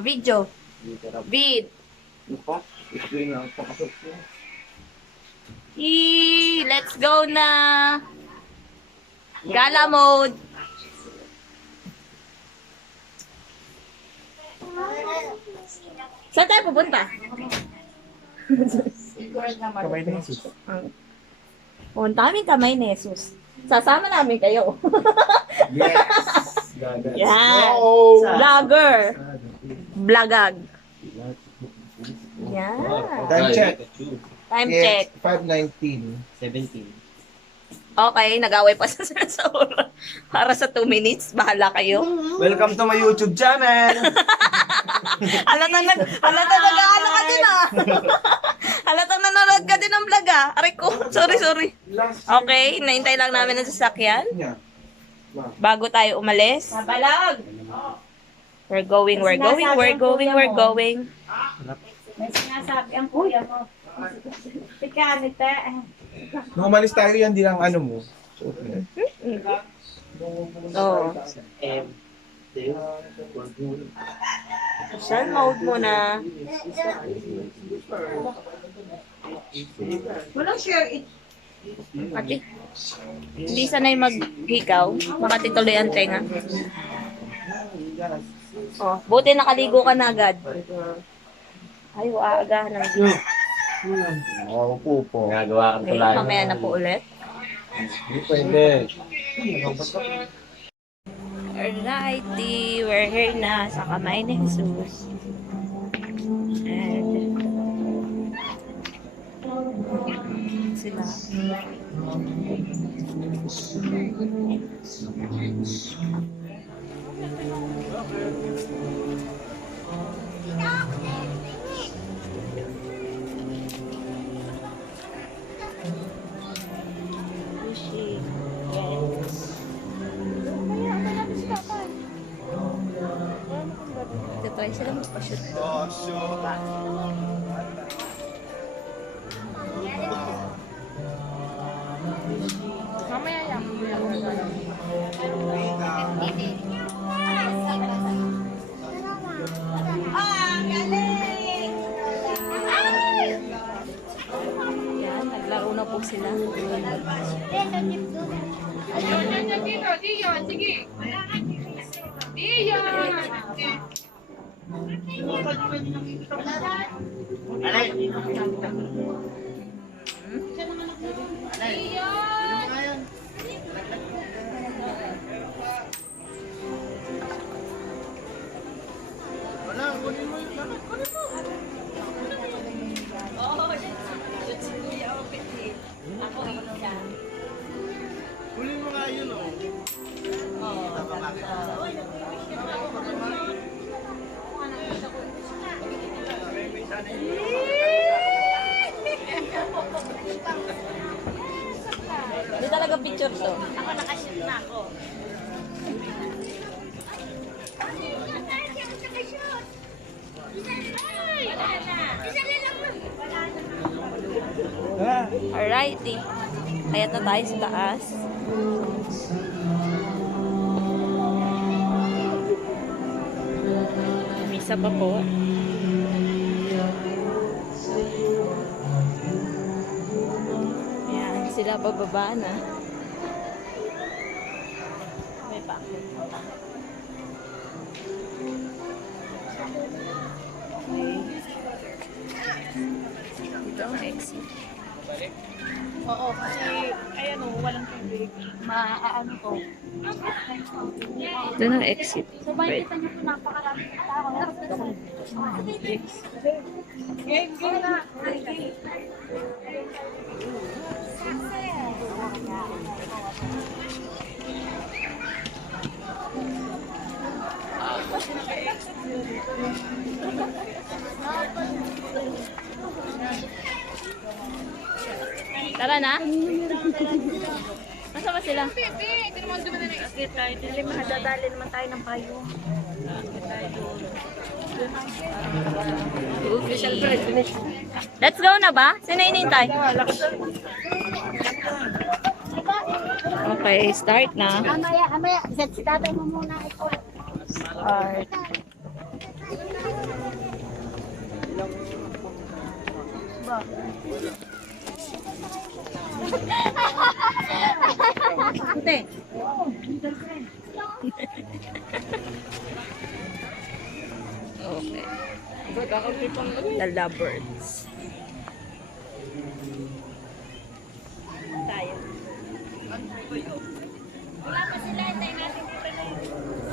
Video. Vid. Let's go na. Gala mode. Saan tayo pupunta? Kamay na Jesus. Oh, ang daming kamay ni Jesus. Sasama namin kayo. Yes! Yan. No! Vlogger. Vlogag. Yan. Time check. Time Yes, check. 5:19. 17. Okay, nag-away pa sa oras. Para sa 2 minutes, bahala kayo. Welcome to my YouTube channel! Halata nag-ano ka din ah. Halata nanonood ka din ng vlog ah. Aray ko, sorry. Okay, naintay lang namin ang sasakyan. Yeah. Bago tayo umalis. Balag! We're going. May sinasabi ang kuya mo. Pikanite. Nung umalis tayo yan, di lang ano mo. Suot mo yan. Oo. M. Sun mode muna. Walang share it. Ate, hindi sanay maghikaw. Makatituloy ang tenga. Oh, buti nakaligo ka na agad. Ay, aagahan ng Diyos. Ako po. Nagawa kang Okay, tulad. mamaya na po ulit. Hindi pwede. Alrighty, we're here na sa kamay ni Jesus. And sila. Sushi. Yes. Try sila magpa-shoot. Mamaya yan. Yan, naglaro na po sila. Hindi talaga picture to. Ako nakashoot na ako. Alrighty. Kayat na tayo sa taas. Misa pa po. Ayan, sila pababa na. May pa. Okay. Dito ang exit. Oo, kasi, ayan o, walang tubig. Maaano ko. Doon ang exit. So, makikita niyo po napakaraming tao. Game na. Tara na. Nasa ba sila? Madadali naman tayo ng payo. Let's go na ba? Sino inintay? Okay, start na. Amaya. Si tatay mo muna ito. Start. Puti. Okay. The lovebirds. Tayo. Wala pa sila, hintayin natin dito.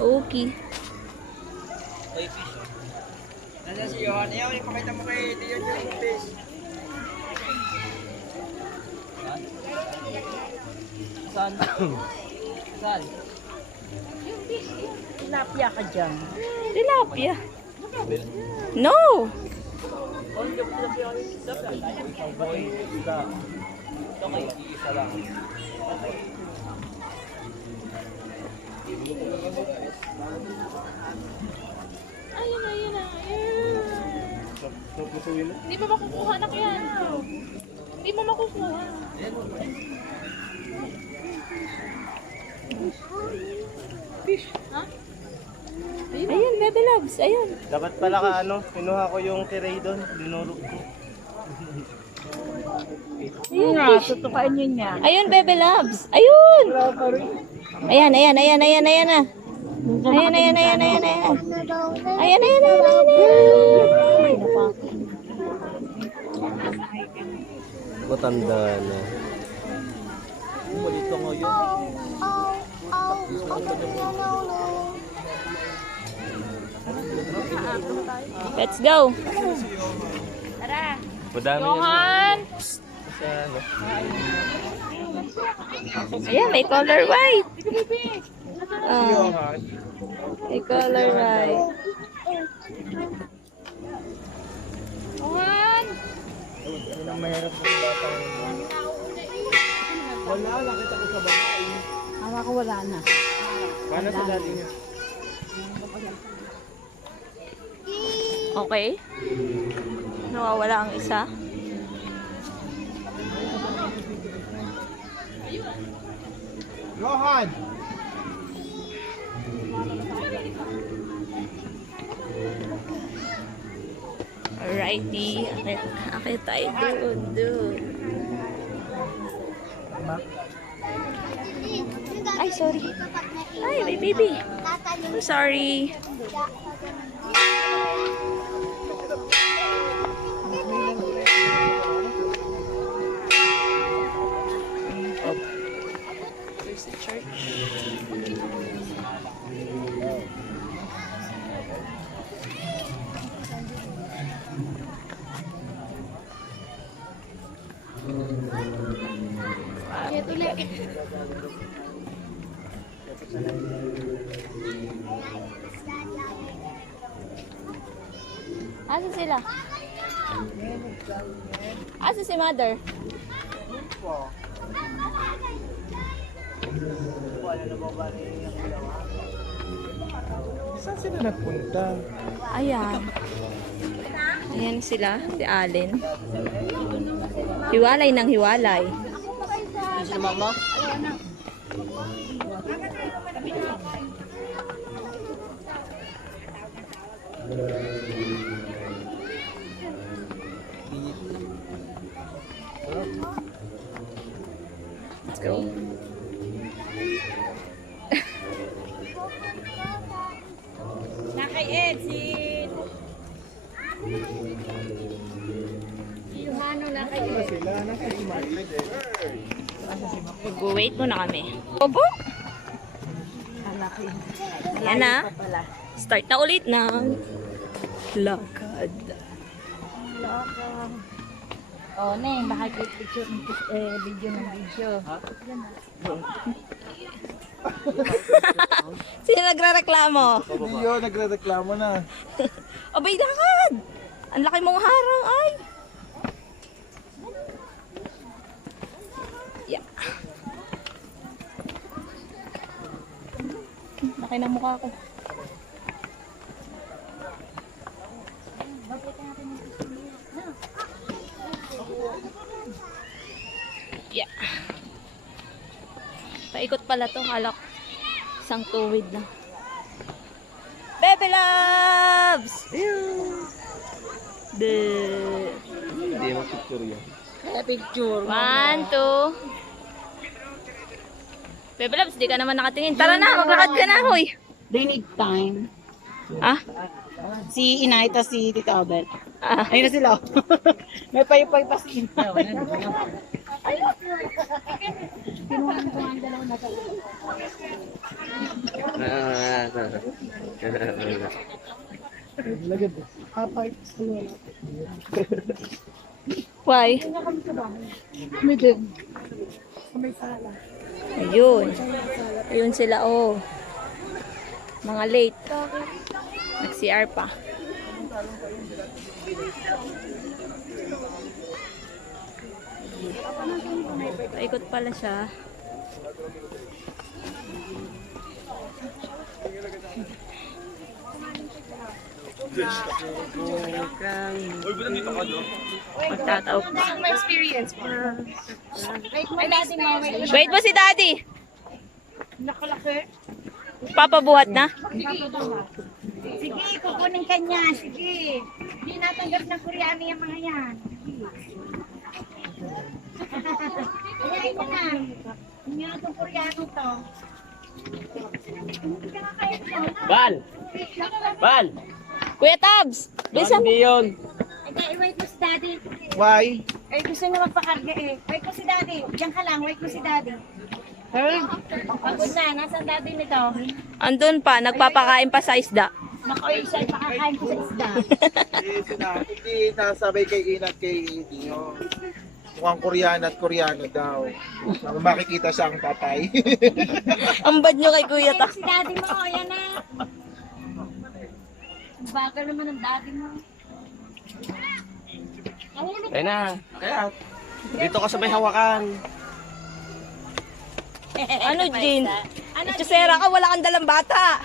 Okay. Nasa si Johan. Ayaw, ipakita mo kay Dion yung fish. Saan? Saan? Tilapia ka dyan. Tilapia. No! Isa lang. Ayun, ayun, ayun. Hindi mo makukuha na kaya. Hindi mo makukuha. Fish. Ha? Ayun, baby loves. Ayun. Dapat pala ka kinuha ko yung tiray doon. Dinurog ko. Ayun, Nga, fish. tutukain yun niya. Ayun, baby loves. Ayun! Ayan, ayan, ayan, ayan, ayan na. Ayan, ayan, ayan, ayan, ayan. Ayan, ayan, ayan, ayan, ayan. Matanda na. Bumalik ka ngayon. Let's go. Madami Johan! Ayan, may color white. Oh, Johan. may color white. Johan! Ano nang mahirap sa batang? Wala, nakita ko sa babae. Awa ko wala na. Paano sa dati niya? Okay. Nawawala ang isa. Johan! Alrighty. Akit tayo doon. Ay, sorry. Ay, may baby. I'm sorry. There's the church. Asa sila? Asa si mother? Saan sila nagpunta? Ayan. Ayan sila, si Allen. Hiwalay ng hiwalay. Si mama? Let's go. Nakay Ed, si Johano nakay Ed. Sila, nasa si Margaret eh. Mag-wait muna kami. Opo. Ayan na. Start na ulit ng lakad. Oh, Neng, baka picture video ng video. Sino nagre-reklamo? Hindi yun, nagre-reklamo na. Abay, lakad! Ang laki mong harang, ay! Yeah. Laki ng mukha ko. Yeah. Paikot pala to, halak. Isang tuwid na. Baby loves! Hindi mo picture yan. Kaya picture. 1, 2. Bebe Labs, di ka naman nakatingin. Tara na, maglakad ka na, hoy. They need time. Ah? Si Inay, tas si Tita Abel. Ah. Ayun na sila. May paypay pa si Inay. Why? Ayun. Ayun sila, oh. Mga late. Nag-CR pa. Paikot pala siya. Magtataob pa. experience. Wait mo si Daddy. Nakalaki. Papabuhat na? Sige, kukunin ka niya. Sige. Hindi natanggap ng Koreano yung mga yan. Ayayin mo na. Hindi na itong Koreano to. Hindi ka nga kaya ito. Bal! Bal! Kuya Tabs! Bilisan mo. Hindi yun. Ay, wait mo si Daddy. Why? Ay, gusto niya magpakarga eh. Wait mo si Daddy. Diyan ka lang, wait mo si Daddy. Pagod na, nasan Daddy nito? Andun pa, nagpapakain pa sa isda. Makoy siya, pakakain ko sa isda. Hindi nasabay kay Inat kay Tio. Mukhang Koreano at Koreano daw. Makikita siya ang tatay. Ang bad nyo kay Kuya Ay, Tabs. si Daddy mo, ayan na. Bagal naman ang Daddy mo. Ayun na. Kaya, dito ka sa may hawakan. Ano, Jean? Chusera ka, wala kang dalang bata.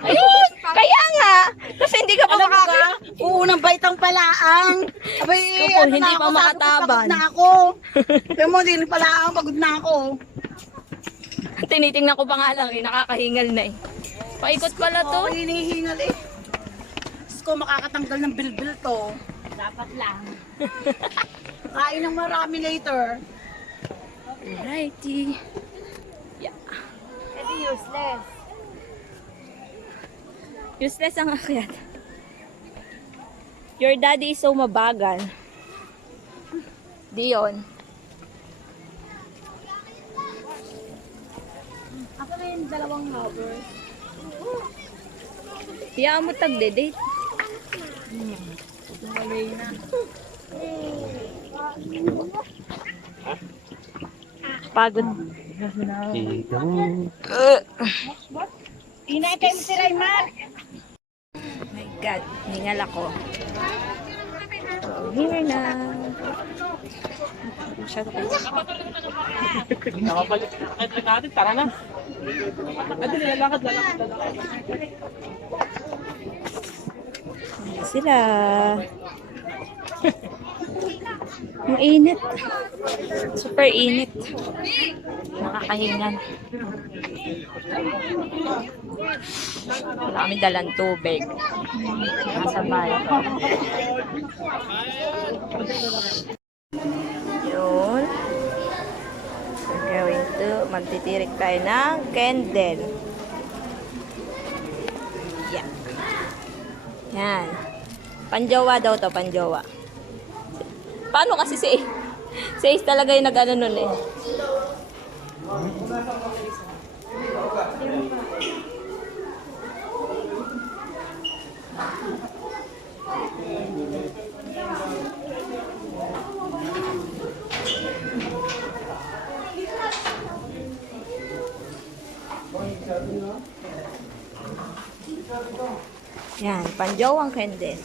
Ayun! Kaya nga! Kasi hindi ka pa makaka... Unang baitang palaang. Abay, Kapon, hindi pa makataban. Pagod na ako. Kaya mo, hindi palaang, pagod na ako. Tinitingnan ko pa nga lang eh, nakakahingal na eh. Paikot pala to. Oo, hinihingal eh. Diyos ko, makakatanggal ng bilbil to. Dapat lang. Kain ng marami later. Alrighty. Yeah. Kasi useless. Useless ang akyat. Your daddy is so mabagal. Dion. Ako na yung dalawang hours. Kaya mo tagde-date. Malay na. Pagod. Inakay mo si Raymar. My God, ningal ako. So, here na. Masyado kayo. Nakabalik natin. Tara na. Ito, lalakad. Ayan sila. Ang init. Super init. Nakakahingan. Wala kami dalang tubig. Nasa bahay. Yun. We're going to magtitirik tayo ng candle. Yeah. Yan. Panjowa daw to, panjowa. Paano kasi si Ace talaga yung nag-ano nun eh. Yan, panjowang candle.